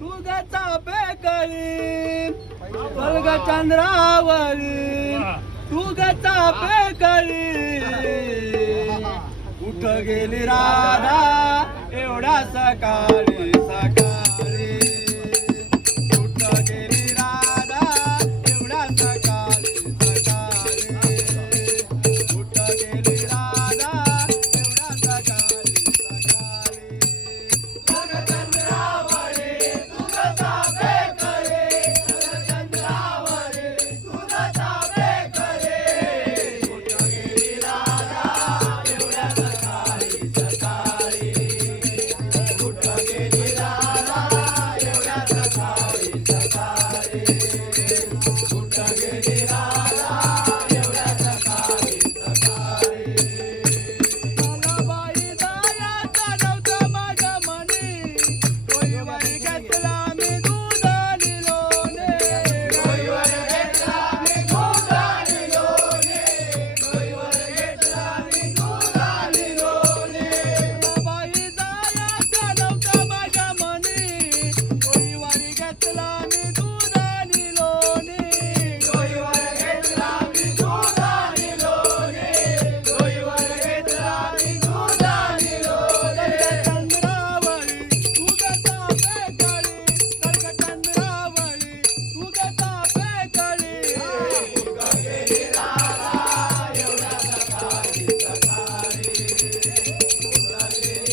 तुझ्याचा बेकळी स्वर्ग चंद्रावरी तुझ्याचा बेकळी कुठ गेली राधा एवढा सकाळी? Hallelujah.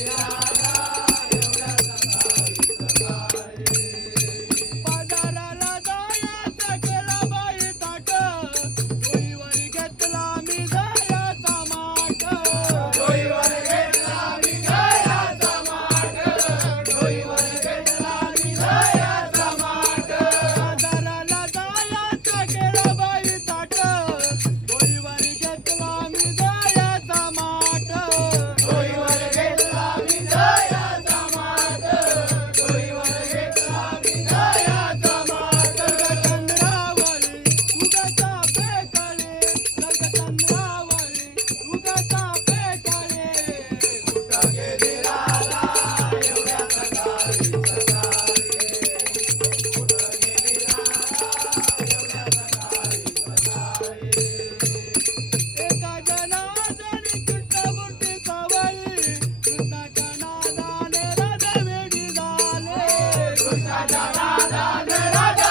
राधे राधे